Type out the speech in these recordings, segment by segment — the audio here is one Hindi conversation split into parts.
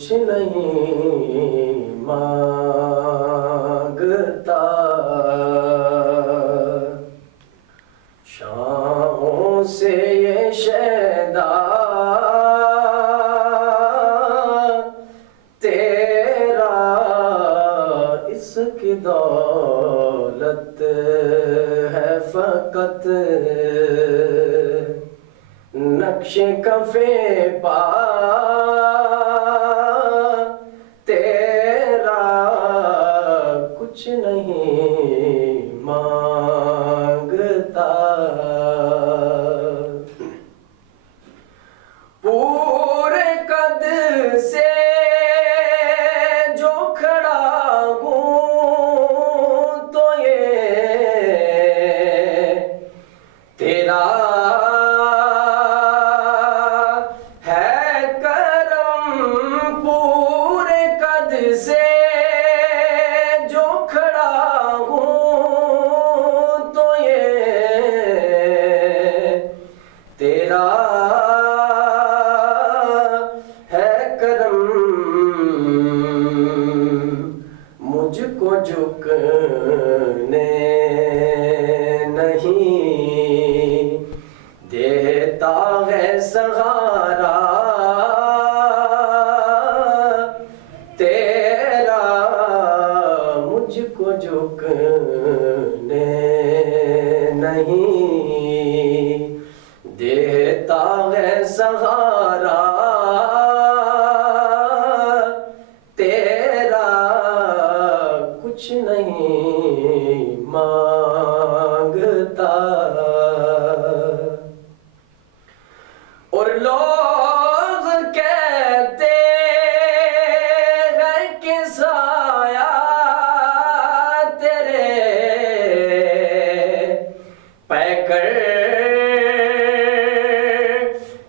कुछ नहीं मांगता, शाहों से ये शैदा तेरा, इसकी दौलत है फकत नक्शे कफे पा तेरा, कुछ नहीं मांगता। पूरे कद से जो खड़ा हूँ तो ये तेरा से जो खड़ा हूँ तो ये तेरा है करम, मुझको झुकने नहीं देता है सहारा तेरा, मुझको झुकने नहीं देता है सहारा तेरा, कुछ नहीं मांगता। और लोग कहते हैं कि साया तेरे पैकर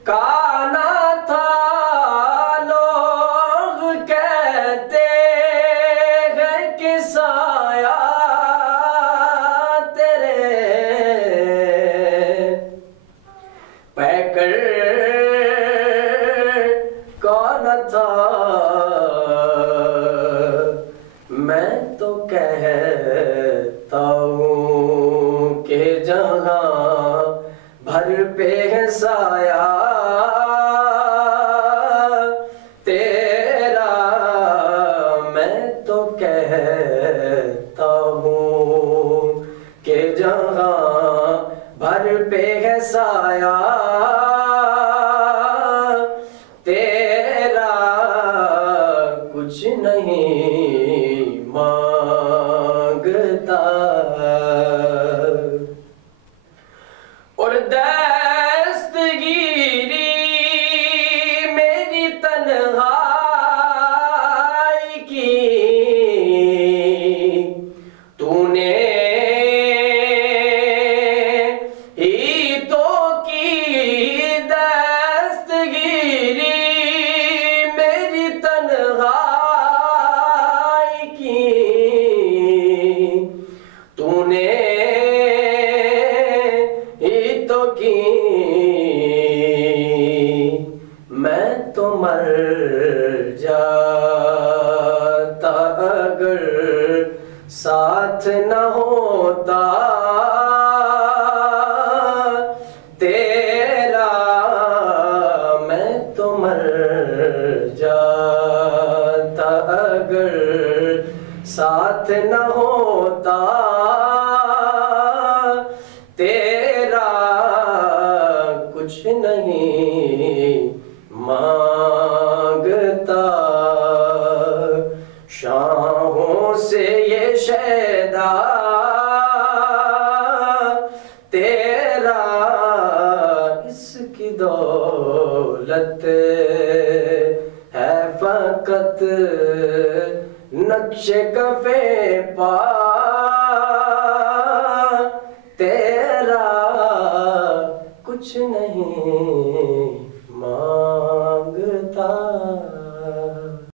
का ना था, लोग कहते हैं कि साया तेरे पैकर कौन था। मैं तो कहता हूँ कि जहाँ भर पे है साया तेरा, मैं तो कहता हूँ कि जहाँ भर पे है साया तेरा, कुछ नहीं मांगता। और दस्तगीरी मेरी तन्हाई की तूने ही तो की, दस्तगीरी मेरी तन्हाई की तूने ही तो की। मैं तो मर जाता अगर साथ न होता तेरा, मैं तो मर जाता अगर साथ न होता तेरा, कुछ नहीं मांगता। शाहों से ये शैदा तेरा, इसकी दौलत है फकत नक्शे कफे पा